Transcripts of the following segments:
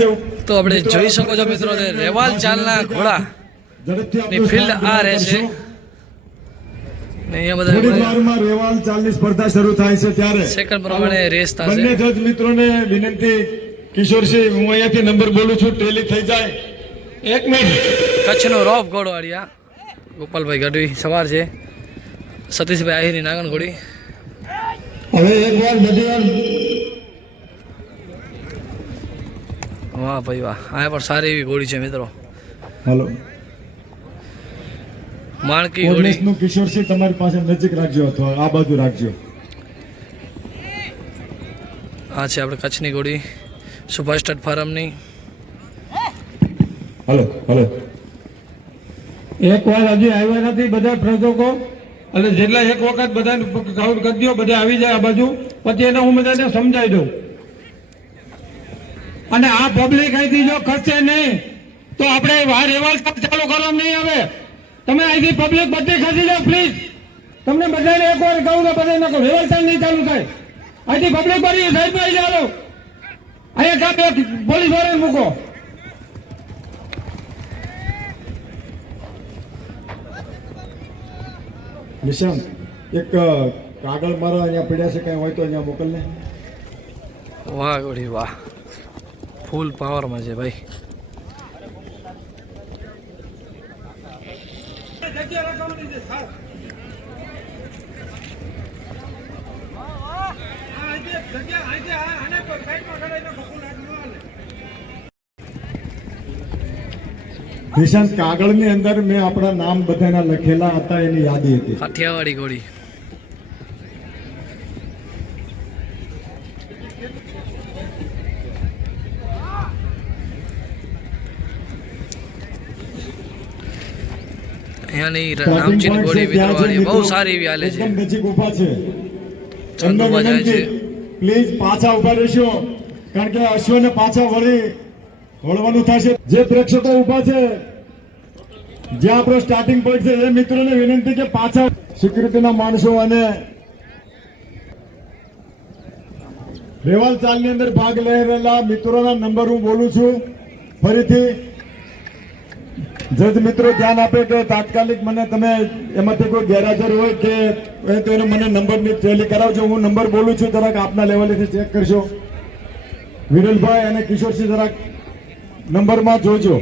છે તો આપણે જોઈ શકો છો મિત્રો રેવાલ ચાલના ઘોડા ની ફિલ્ડ આ રહેશે ને અહીંયા બધા રેવાલ ચાલની સ્પર્ધા શરૂ થાય છે ત્યારે સેકન્ડ પ્રમાણે રેસ થશે બંને જજ મિત્રોને વિનંતી કિશોરસિંહ હું અહીંયાથી નંબર બોલું છું ટેલી થઈ જાય 1 મિનિટ કચ્છનો રોપ ઘોડો આડિયા ગોપાલભાઈ ગઢવી સવાર છે સતીશભાઈ આહિરની નાગણ ઘોડી હવે એકવાર બધી વાર વાહ ભાઈ વાહ આ પણ સારી એવી ઘોડી છે મિત્રો હાલો માણકી ઘોડી નું કિશોરસિંહ તમારી પાસે નજીક રાખજો અથવા આ બાજુ રાખજો આ છે આપણે કચ્છની ઘોડી સુભાષ સ્ટડ ફાર્મની હાલો હાલો એકવાર હજી આવ્યા નથી બધા પ્રજોકો અને જેટલા એક વખત બધા કાઉન્ટ કરી દો બધા આવી જાય આ બાજુ પછી એને હું બધાને સમજાવી દઉં અને આ પબ્લિક અહીંથી જો ખસશે નહીં તો આપણે રેવાલ ચાલુ કરવા નહીં આવે તમે અહીંથી પબ્લિક બધી ખસી જાઓ પ્લીઝ તમને બધાને એકવાર કહું તો બધા નાખો રેવાલ ચાલ નહીં ચાલુ થાય અહીંથી પબ્લિક બધી સાઈડમાં આવી જાઓ અહીંયા કાં પોલીસ વાળાને મૂકો નિશાંત એક કાગળ મારા અહીંયા પડ્યા છે કઈ હોય તો અહીંયા મોકલને વાહ ગોડી વાહ ફૂલ પાવરમાં છે ભાઈ નિશાંત કાગળની અંદર મેં આપણા નામ બધાના લખેલા હતા એની યાદી હતી કાઠિયાવાડી ઘોડી અહીંયાની નામચીન ઘોડી વિદ્રોવાળી બહુ સારી એવી હાલે છે નજીક ઊભા છે ચંદુબા જાય છે પ્લીઝ પાછા ઊભા રહેશો કારણ કે અશ્વને પાછા વળવાનું થશે જે પ્રેક્ષકો ઊભા છે જ્યાં આપણો સ્ટાર્ટિંગ પોઈન્ટ છે એ મિત્રોને વિનંતી કે પાછા સિક્યુરિટીના માણસો અને રેવાલ ચાલની અંદર ભાગ લઈ રહેલા મિત્રોના નંબર હું બોલું છું ફરીથી જજ મિત્રો ધ્યાન આપે કે તાત્કાલિક મને તમે એમાંથી કોઈ ગેરહાજર હોય કે તો એને મને નંબરની ટેલી કરાવજો હું નંબર બોલું છું જરાક આપના લેવલેથી ચેક કરશો વિરલભાઈ અને કિશોરસિંહ જરાક નંબરમાં જોજો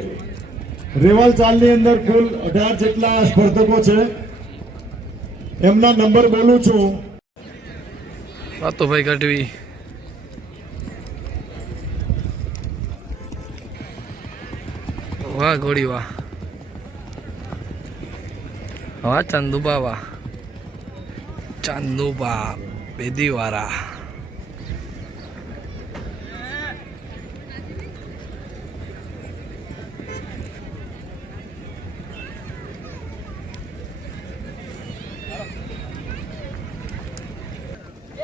રેવાલ ચાલની અંદર કુલ 18 જેટલા સ્પર્ધકો છે એમના નંબર બોલું છું વાતોભાઈ ગઢવી વાહ ઘોડી વાહ વાહ ચંદુબા વાહ ચંદુબા બેદીવાળા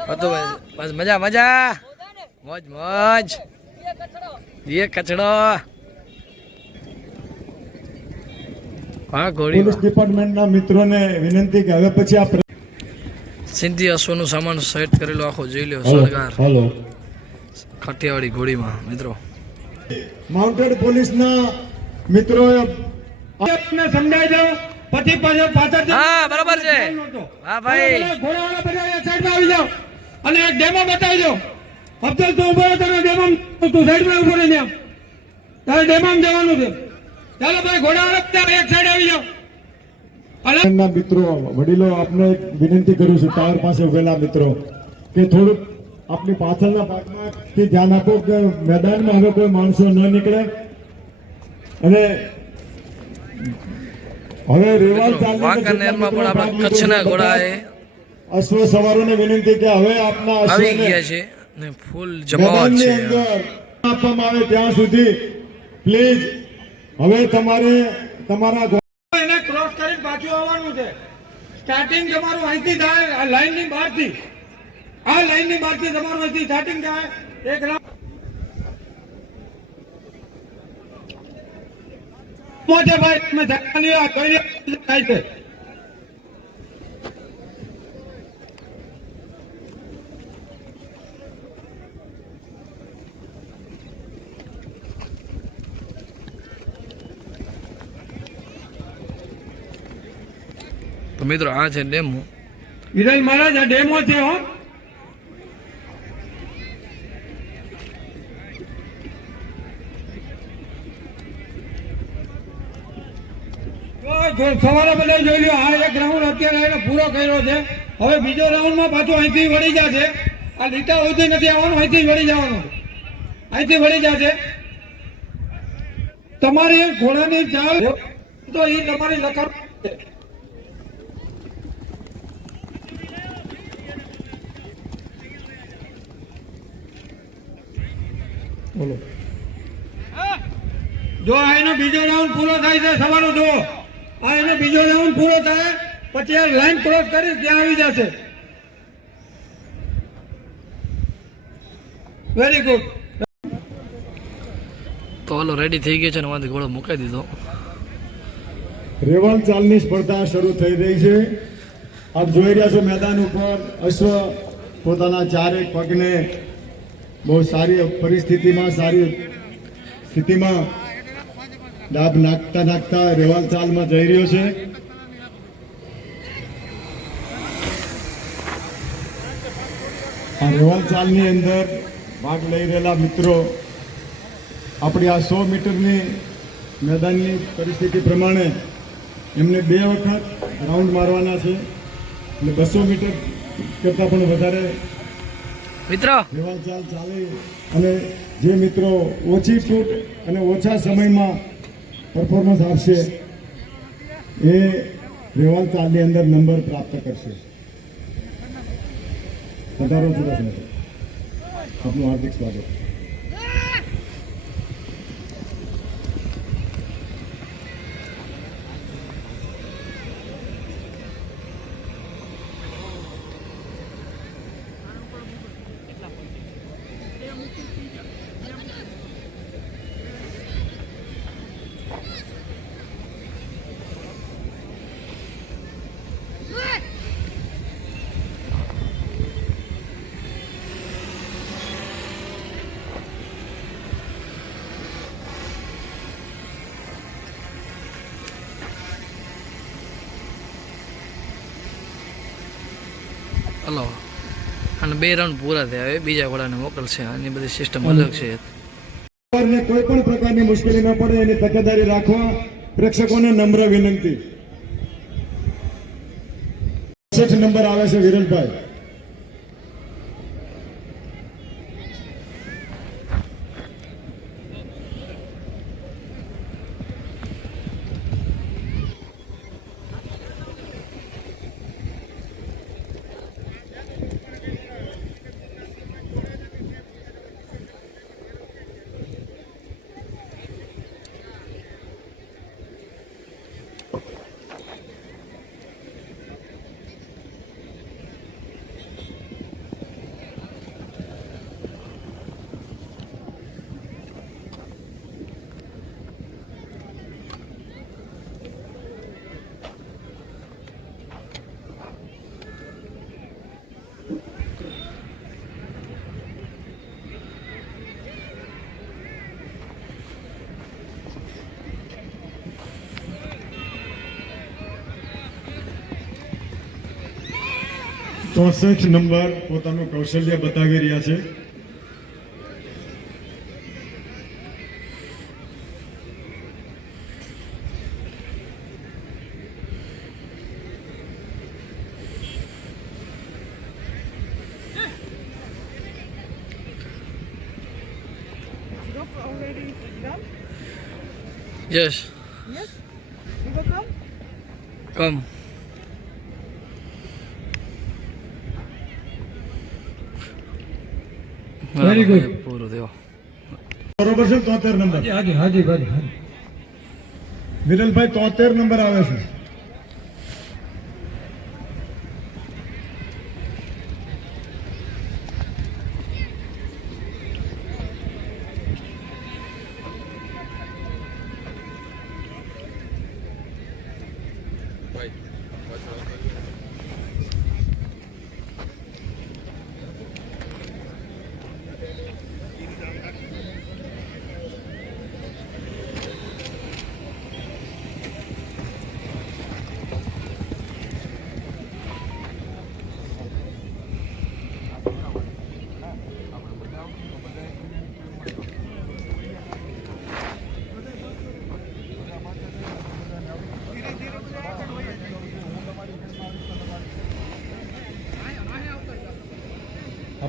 હતો બસ મજા મજા મોજ મોજ ये कचड़ो પોલીસ ડિપાર્ટમેન્ટના મિત્રોને વિનંતી કે હવે પછી આ સિંધી અશ્વનું સામાન સેટ કરેલો આખો જોઈ લ્યો સરકાર હાલો કાઠિયાવાડી ઘોડીમાં મિત્રો માઉન્ટેડ પોલીસના મિત્રો આપને સમજાઈ દો પછી પાછળ હા બરાબર છે હા ભાઈ ઘોડાવાળા બધા સાઈડમાં આવી જાઓ અને એક ડેમો બતાવી દો અબ્દુલ તું ઉભો રહે તને ડેમો તું સાઈડમાં ઉભો રહે ત્યાં તારે ડેમોમાં જવાનું છે ચાલો ભાઈ ઘોડાવાળા એક સાઈડ આવી જાઓ ના મિત્રો વડીલો આપને વિનંતી કરું છું ટાવર પાસે ઉભેલા મિત્રો કે થોડુંક આપની પાછળના ભાગમાં ધ્યાન આપો કે મેદાનમાં હવે કોઈ માણસો ન નીકળે અને હવે રેવાલ વાંકાનેરમાં પણ આપણા કચ્છના ઘોડાએ અશ્વ સવારોને વિનંતી કે હવે આપના આવી ગયા છે ને ફૂલ જમાવટ છે આપવામાં આવે ત્યાં સુધી પ્લીઝ હવે તમારે તમારા એને ક્રોસ કરી પાછું આવવાનું છે સ્ટાર્ટિંગ તમારું અહીંથી થાય આ લાઈનની બહારથી આ લાઈનની બહારથી તમારું અહીંથી સ્ટાર્ટિંગ થાય એક મોટે ભાઈ તમે જાણ્યો આ કઈ થાય છે તો મિત્રો આ છે ડેમો. હિરલ મહારાજ આ ડેમો છે હો. સવારે બધા જોઈ લો, આ એક રાઉન્ડ અત્યારે એને પૂરો કર્યો છે. હવે બીજો રાઉન્ડમાં પાછું અહીંથી વળી જશે. આ લીટા હોઈથી નથી આવવાનું, અહીંથી વળી જવાનું, અહીંથી વળી જશે. તમારી ઘોડાની ચાલ તો એ તમારી લખાણ છે. બોલો. જો આ એનો બીજો રાઉન્ડ પૂરો થાય છે સવારનો, જો આ એનો બીજો રાઉન્ડ પૂરો થાય પછી આ લાઈન ક્રોસ કરી ત્યાં આવી જશે. Very good. તો હાલો રેડી થઈ ગયો છે ને વાંધો ઘોડો મુકાઈ દીધો. રેવલ ચાલની સ્પર્ધા શરૂ થઈ રહી છે. આપ જોઈ રહ્યા છો મેદાન ઉપર અશ્વ પોતાના ચારેક પગને બહુ સારી પરિસ્થિતિમાં, સારી સ્થિતિમાં ડાબ નાખતા નાખતા રેવલ ચાલમાં જઈ રહ્યો છે. આ રેવલ ચાલની અંદર ભાગ લઈ રહેલા મિત્રો આપણી આ 100 મીટરની મેદાનની પરિસ્થિતિ પ્રમાણે એમને 2 વખત રાઉન્ડ મારવાના છે અને 200 મીટર કરતાં પણ વધારે મિત્રો રેવલ ચાલ ચાલે અને જે મિત્રો ઓછી છૂટ અને ઓછા સમયમાં પરફોર્મન્સ આપશે એ રેવલ ચાલની અંદર નંબર પ્રાપ્ત કરશે. વધારો સુરત નથી. આપનું હાર્દિક સ્વાગત. હલો અને 2 રાઉન્ડ પૂરા થયા. હવે બીજા ઘોડાને મોકલશે. આની બધી સિસ્ટમ અલગ છે. કોઈ પણ પ્રકારની મુશ્કેલી ન પડે એની તકેદારી રાખવા પ્રેક્ષકોને નમ્ર વિનંતી. 60 નંબર આવે છે વિરલભાઈ. ચોસઠ નંબર પોતાનું કૌશલ્ય બતાવી રહ્યા છે. Already done? Yes Yes? You will come? Come. Very good. પૂરો થયો. બરોબર છે. 73 નંબર હાજી હાજી હાજી હાજી. વિરલભાઈ 73 નંબર આવે છે.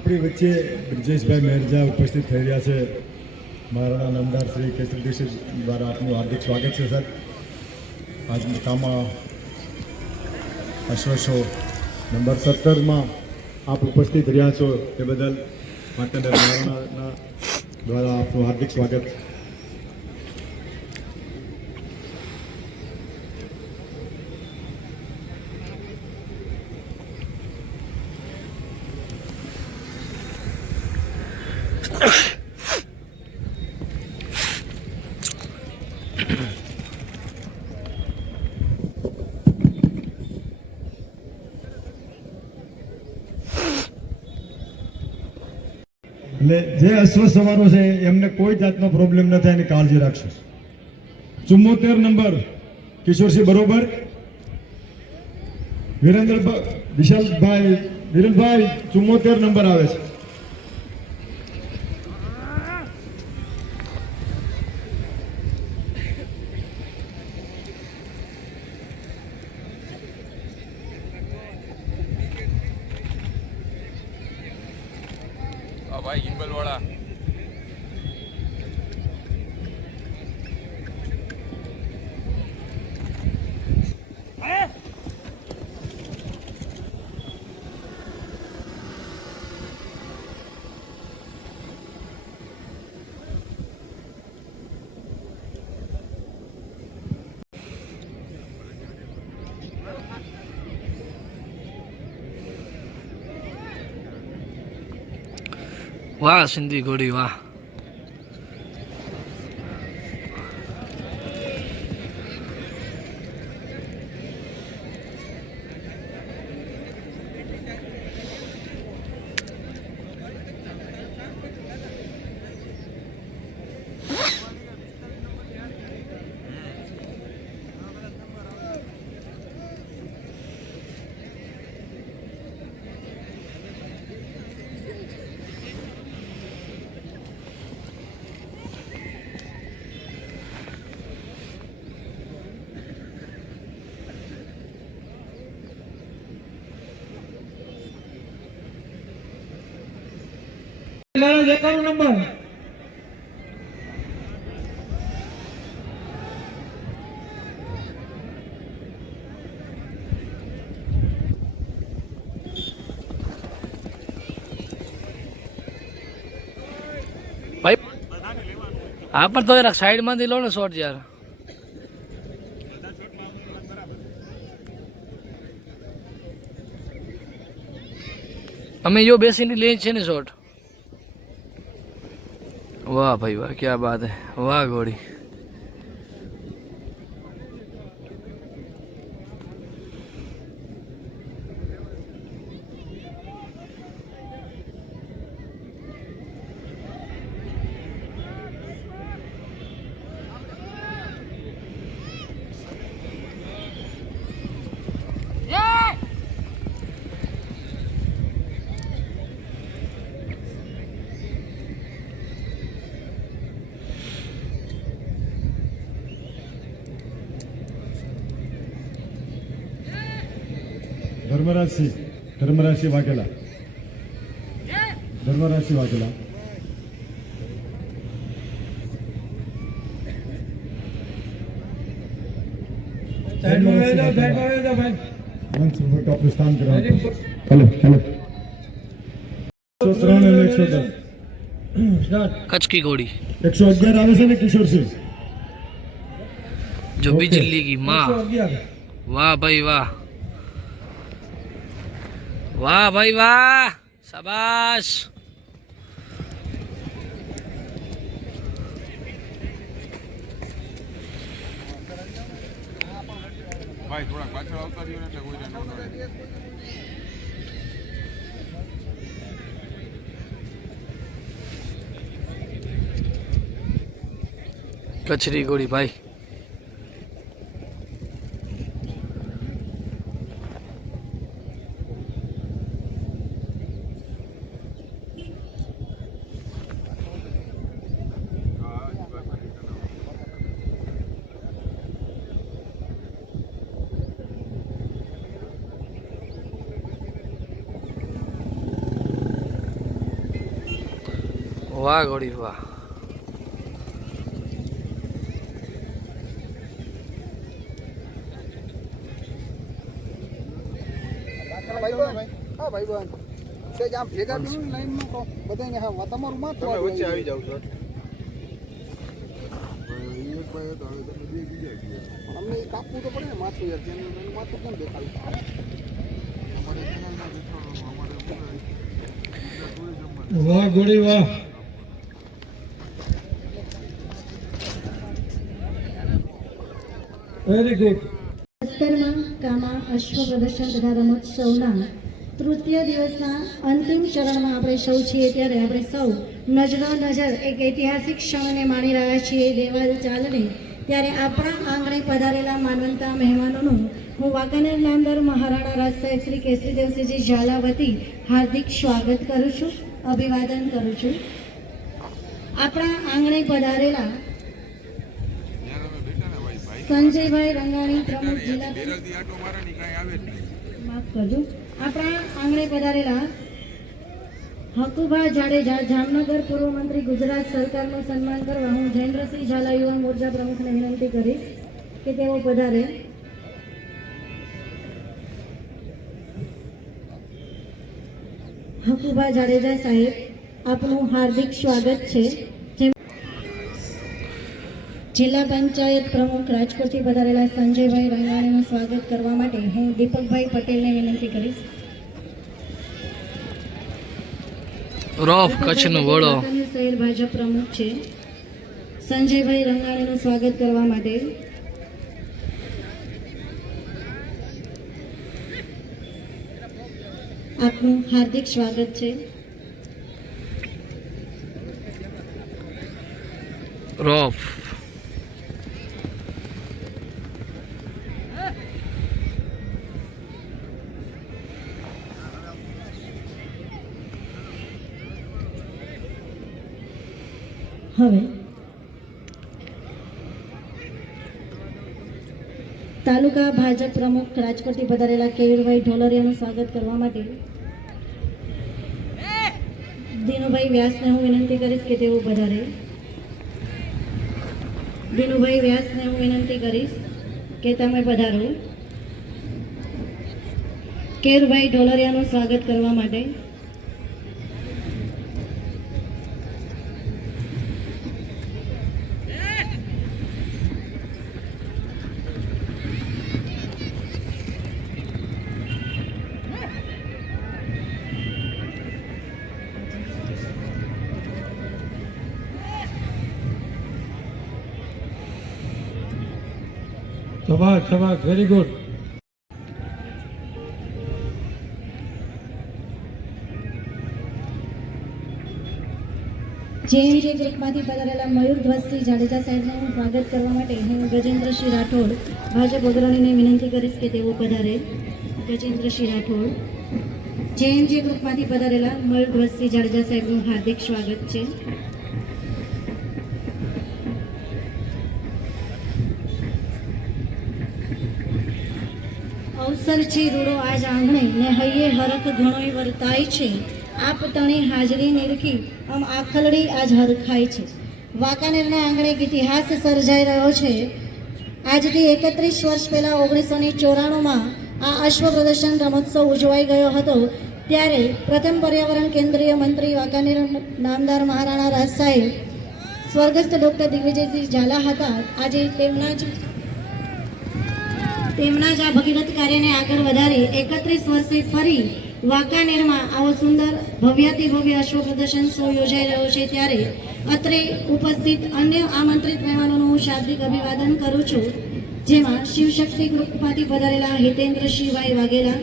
આપણી વચ્ચે બ્રિજેશભાઈ મેરજા ઉપસ્થિત થઈ રહ્યા છે. મહારાણા નામદાર શ્રી કેસરી દ્વારા આપનું હાર્દિક સ્વાગત છે સર. આજના કામમાં અશ્વ નંબર 17માં આપ ઉપસ્થિત રહ્યા છો એ બદલ માતંડર મહારાણા દ્વારા આપનું હાર્દિક સ્વાગત. એટલે જે અશ્વ સવારો છે એમને કોઈ જાતનો પ્રોબ્લેમ ન થાય એની કાળજી રાખશો. 74 નંબર કિશોરસિંહ બરોબર. વિશાલભાઈ વિરલભાઈ 74 નંબર આવે છે. ભાઈ ગિમ્બલ વાળા વાહ સિંધી ઘોડી વાહ. લાલા 91 નંબર. ભાઈ આ પણ તો યાર સાઈડમાંથી લો ને શોટ યાર. અમે યો બેસીને લઈએ છીએ ને શોટ. વાહ ભાઈ વાહ, ક્યા બાત હે. વાહ ઘોડી. ધર્મરાજસિંહ વાઘેલા. ધર્મરાજસિંહ વાઘેલા. સાઈડમાં આવી જાઓ, સાઈડમાં આવી જાઓ ભાઈ. મંચ ઉપર આપનું સ્થાન કરવાનું. હેલો હેલો 103 અને 110. कच्छ की घोड़ी 111 આવે છે ને કિશોરસિંહ. जो बिजली की माँ. 111. वाह भाई वाह, वाह भाई वाह, शाबाश. ભાઈ થોડા પાછળ આવતા રહ્યો ને એટલે કોઈને ન નડે. कचरी घोड़ी भाई. વાહ ઘોડી વાહ. હા ભાઈ બંધ સેજ આમ ભેગા થઈને લાઈનમાં તો બધાને હા તમારું માથું તમે વચ્ચે આવી જાવ જાવ છો એક ભાઈ હતો હવે તમે બે બીજા ગયા અમને ઈ કાપવું તો પડે ને માથું યાર જેનું એનું માથું કેમ દેખાડું અમારે ચેનલમાં દેખાડવાનું અમારે વાહ ગોળી વાહ. Very good. 17મા કામા અશ્વ પ્રદર્શન તથા રમોત્સવના તૃતીય દિવસના અંતિમ ચરણમાં આપણે સૌ છીએ ત્યારે આપણે સૌ નજરો નજર એક ઐતિહાસિક ક્ષણને માણી રહ્યા છીએ દેવાલ ચાલને. ત્યારે આપણા આંગણે પધારેલા માનવંતા મહેમાનોનું હું વાંકાનેર નામદાર મહારાણા રાજ સાહેબ શ્રી કેસરીદેવસિંહજી ઝાલા વતી હાર્દિક સ્વાગત કરું છું, અભિવાદન કરું છું. આપણા આંગણે પધારેલા ત્યાં તમે બેઠા ને ભાઈ ભાઈ સંજયભાઈ રંગાણી પ્રમુખ જિલ્લા બેરલથી આટો મારે ને કાંઈ આવે જ નહીં માફ કરજો. આપણા આંગણે પધારેલા હકુભા જાડેજા જામનગર પૂર્વ મંત્રી ગુજરાત સરકારનું સન્માન કરવા હું જયેન્દ્રસિંહ ઝાલા યુવા મોરચા પ્રમુખને વિનંતી કરીશ કે તેઓ પધારે. હકુભા જાડેજા સાહેબ, આપનું હાર્દિક સ્વાગત છે. જિલ્લા પંચાયત પ્રમુખ રાજકોટથી પધારેલા સંજયભાઈ રંગાણીનું સ્વાગત કરવા માટે હું દીપકભાઈ પટેલને વિનંતી કરીશ. રોફ કચ્છનું વડો. વાંકાનેર શહેર ભાજપ પ્રમુખ છે. સંજયભાઈ રંગાણીનું સ્વાગત કરવા માટે આપનું હાર્દિક સ્વાગત છે. રોફ હવે તાલુકા ભાજપ પ્રમુખ રાજકોટથી પધારેલા કેયુરભાઈ ઢોલરિયાનું સ્વાગત કરવા માટે દિનુભાઈ વ્યાસને હું વિનંતી કરીશ કે તેઓ પધારે. દિનુભાઈ વ્યાસને હું વિનંતી કરીશ કે તમે પધારો. કેયુરભાઈ ઢોલરિયાનું સ્વાગત કરવા માટે શાબાશ શાબાશ, વેરી ગુડ. જેએનજે ગ્રુપમાંથી પધારેલા મયુર ધ્વજસિંહ જાડેજા સાહેબનું હું સ્વાગત કરવા માટે હું ગજેન્દ્રસિંહ રાઠોડ ભાજપ અગ્રણીને વિનંતી કરીશ કે તેઓ પધારે. ગજેન્દ્રસિંહ રાઠોડ. જેએનજે ગ્રુપમાંથી પધારેલા મયુર ધ્વજસિંહ જાડેજા સાહેબનું હાર્દિક સ્વાગત છે. અવસર છે રૂડો આજ આંગણે ને હૈયે હરખ ઘણોય વર્તાય છે. આપ તણી હાજરી નિરખી આમ આખલડી આજ હરખાય છે. વાંકાનેરના આંગણે એક ઇતિહાસ સર્જાઈ રહ્યો છે. આજથી 31 વર્ષ પહેલાં 1994માં આ અશ્વ પ્રદર્શન રમોત્સવ ઉજવાઈ ગયો હતો. ત્યારે પ્રથમ પર્યાવરણ કેન્દ્રીય મંત્રી વાંકાનેર નામદાર મહારાણા રાજ સાહેબ સ્વર્ગસ્થ ડૉક્ટર દિગ્વિજયસિંહ ઝાલા હતા. આજે તેમના જ આ ભગીરથ કાર્યને આગળ વધારી 31 વર્ષે ફરી વાંકાનેરમાં આવો સુંદર ભવ્યાતિ ભવ્ય અશ્વ પ્રદર્શન શો યોજાઈ રહ્યો છે. ત્યારે અત્રે ઉપસ્થિત અન્ય આમંત્રિત મહેમાનોનું હું શાબ્દિક અભિવાદન કરું છું. જેમાં શિવશક્તિ ગ્રુપમાંથી પધારેલા હિતેન્દ્રસિંહભાઈ વાઘેલા,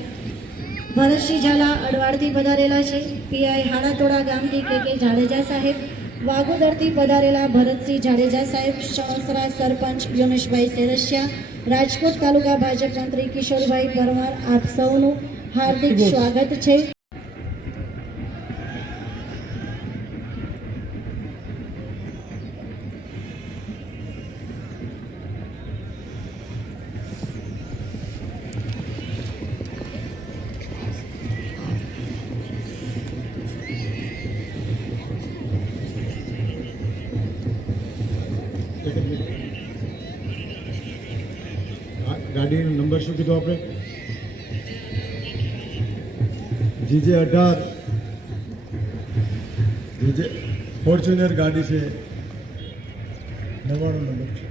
ભરતસિંહ ઝાલા અડવાડથી પધારેલા છે. પીઆઈ હાડાતોડા ગામથી કે જાડેજા સાહેબ, વાગોદરથી પધારેલા ભરતસિંહ જાડેજા સાહેબ, સણોસરા સરપંચ યોમેશભાઈ સેરસિયા, રાજકોટ તાલુકા ભાજપ મંત્રી કિશોરભાઈ પરમાર, આપ સૌનું હાર્દિક સ્વાગત છે. એક જ મિનિટ. ગાડીનો નંબર શું કીધો આપણે? જીજે 18 જીજે ફોર્ચ્યુનર ગાડી છે, 99 નંબર છે.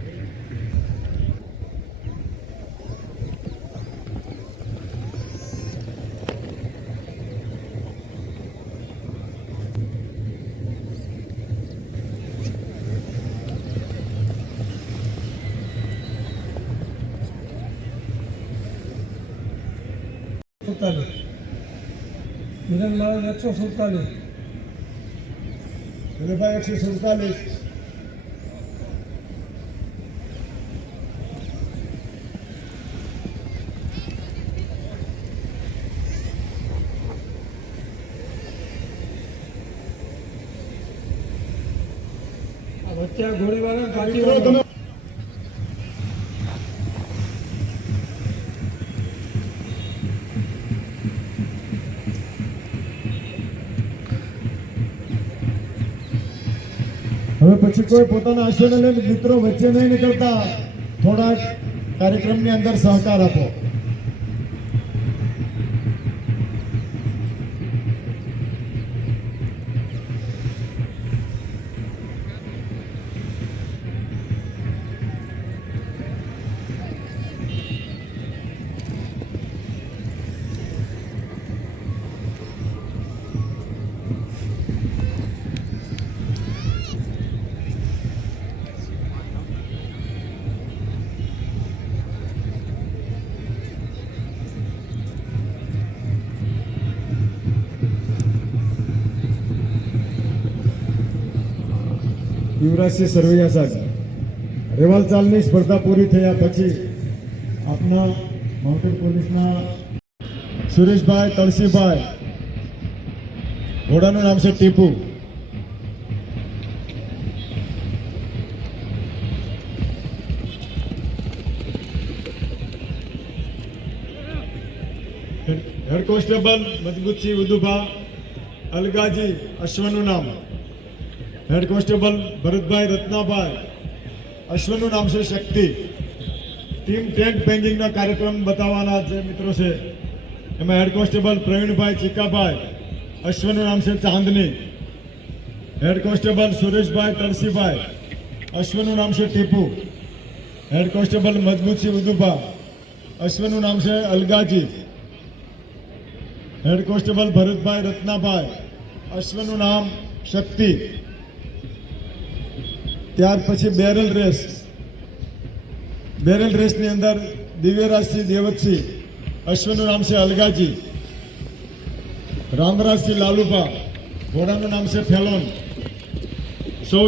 મિલનલાલ 147, ભાઈ 147. વચ્ચે ગોળીવાળા પાછી મિત્રો તમે હવે પછી કોઈ પોતાના આશયને લઈને મિત્રો વચ્ચે નહીં નીકળતા, થોડા કાર્યક્રમની અંદર સહકાર આપો. યુવરાજસિંહ સરવૈયા સાહેબ, રેવાલ ચાલની સ્પર્ધા પૂરી થયા પછી આપના માઉન્ટેન પોલીસના સુરેશભાઈ તળસીભાઈ, ઘોડાનું નામ છે ટીપુ. હેડ કોન્સ્ટેબલ મજબૂતસિંહ ઉદુભા અલગાજી, અશ્વનું નામ. હેડ કોન્સ્ટેબલ ભરતભાઈ રત્નાભાઈ, અશ્વનું નામ છે શક્તિ. ટીમ ટેન્ટ બેન્કિંગના કાર્યક્રમ બતાવવાના જે મિત્રો છે એમાં હેડ કોન્સ્ટેબલ પ્રવીણભાઈ ચીકાભાઈ, અશ્વનું નામ છે ચાંદની. હેડ કોન્સ્ટેબલ સુરેશભાઈ તળસીભાઈ, અશ્વનું નામ છે ટીપુ. હેડ કોન્સ્ટેબલ મજબૂતસિંહ ઉદુભા, અશ્વનું નામ છે અલગાજી. હેડ કોન્સ્ટેબલ ભરતભાઈ રત્નાભાઈ, અશ્વનું નામ શક્તિ. ત્યાર પછી બેરલ રેસની અંદર દિવ્યરાજસિંહ દેવતસિંહ, અશ્વનું નામ છે અલગાજી. રામરાજસિંહ લાલુભા, ઘોડાનું નામ છે ફેલોન. સો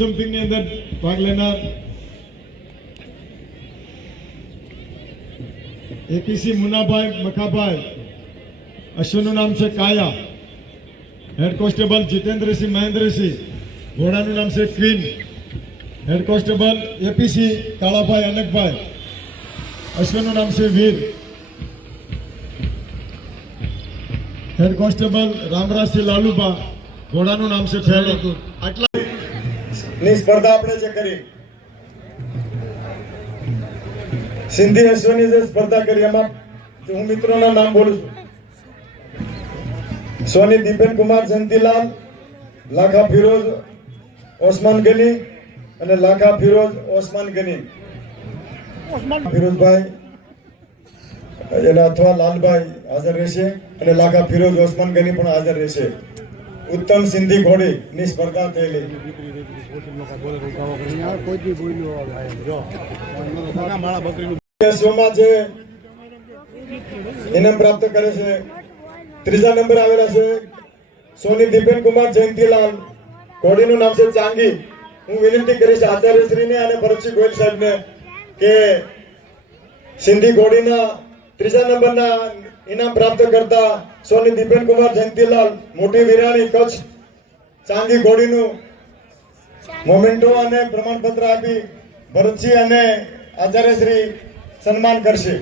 જમ્પિંગની અંદર ભાગ લેનાર એપીસી મુનાભાઈ મખાભાઈ, અશ્વનું નામ છે કાયા. હેડ કોન્સ્ટેબલ જીતેન્દ્રસિંહ મહેન્દ્રસિંહ, ઘોડાનું નામ છે ક્વીન. હેડ કોન્સ્ટેબલ એપીસી કાળાભાઈ અનકભાઈ, અશ્વનું નામ છે વીર. હેડ કોન્સ્ટેબલ રામરાજસિંહ લાલુભા, ઘોડાનું નામ છે ફેલો. આટલાની સ્પર્ધા આપણે જે કરી, સિંધી અશ્વની જે સ્પર્ધા કરી એમાં હું મિત્રોના નામ બોલું છું. સોની દીપેન કુમાર જયંતિલાલ, લાખા ફિરોઝ ઓસમાન ગની અને લાખા ફિરોઝ ઓસમાન ગની. ફિરોઝભાઈ અથવા લાલભાઈ હાજર રહેશે અને લાખા ફિરોઝ ઓસમાન ગની પણ હાજર રહેશે. ઉત્તમ સિંધી ઘોડી ની સ્પર્ધા થયેલી. શોમાં જે ઇનામ પ્રાપ્ત કરે છે, ત્રીજા નંબર આવેલા છે સોની દીપેન કુમાર જયંતિલાલ, ઘોડીનું નામ છે ચાંગી. હું વિનંતી કરીશ આચાર્યશ્રીને અને ભરતસિંહ ગોયલ સાહેબને કે સિંધી ઘોડીના ત્રીજા નંબરના ઇનામ પ્રાપ્ત કરતા સોની દીપેન કુમાર જયંતિલાલ, મોટી વિરાણી કચ્છ, ચાંગી ઘોડીનું મોમેન્ટો અને પ્રમાણપત્ર આપી ભરતસિંહ અને આચાર્યશ્રી સન્માન કરશે.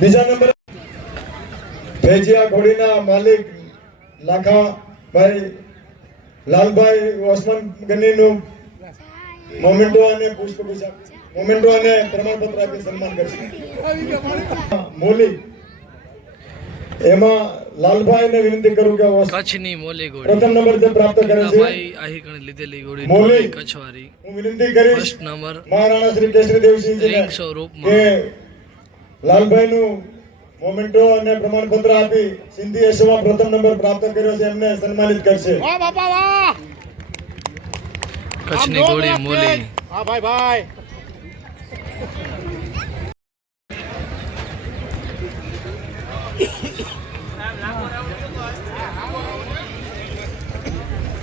બીજા નંબર ભેજિયા ઘોડીના માલિક લાખાભાઈ લાલભાઈ ઓસમાન ગનીનું મોમેન્ટો અને પુષ્પગુચ્છ મોમેન્ટો અને પ્રમાણપત્ર આપી સન્માન કરશે. મોલી એમાં લાલભાઈને વિનંતી કરું કે કચ્છની મોલી ઘોડી પ્રથમ નંબર જે પ્રાપ્ત કરે છે ભાઈ આહી કણે લીધેલી ઘોડી મોલી કચ્છવાળી હું વિનંતી કરીશ ફર્સ્ટ નંબર મહારાણા શ્રી કેસરી દેવસિંહજીને રિંગ સ્વરૂપમાં કે લાલભાઈનું મોમેન્ટો અને પ્રમાણપત્ર આપી સિંધી એશોમાં પ્રથમ નંબર પ્રાપ્ત કર્યો છે એમને સન્માનિત કરશે. કચ્છની ઘોડી મોલી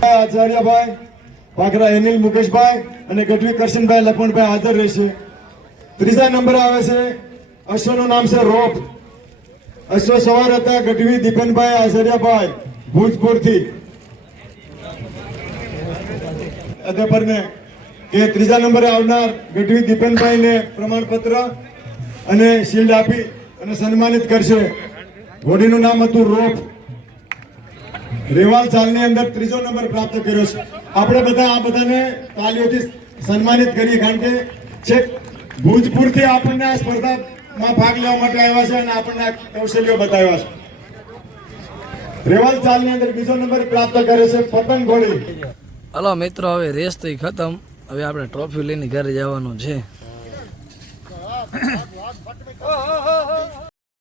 આચાર્યભાઈ પાખરા એનિલ મુકેશભાઈ અને ગઢવી કરશનભાઈ લખમણભાઈ હાજર રહેશે. ત્રીજા નંબર આવે છે અશ્વનું નામ છે રોપ. અશ્વ સવાર હતા ગઢવી દીપનભાઈ આચાર્યભાઈ ભુજપુરથી અધ્યાપરને કે ત્રીજા નંબરે આવનાર ગઢવી દીપનભાઈને પ્રમાણપત્ર અને શિલ્ડ આપી અને સન્માનિત કરશે. ઘોડીનું નામ હતું રોપ. રેવાલ ચાલની અંદર ત્રીજો નંબર પ્રાપ્ત કર્યો છે. આપણે બધા આ બધાને તાલીઓથી સન્માનિત કરીએ કારણ કે છેક ભુજપુરથી આપણને આ સ્પર્ધામાં ભાગ લેવા માટે આવ્યા છે અને આપણને આ કૌશલ્યો બતાવ્યા છે. રેવાલ ચાલની અંદર બીજો નંબર પ્રાપ્ત કરે છે પતંગ ઘોડી. હલો મિત્રો, હવે રેસ થઈ ખતમ. હવે આપણે ટ્રોફી લઈને ઘરે જવાનું છે.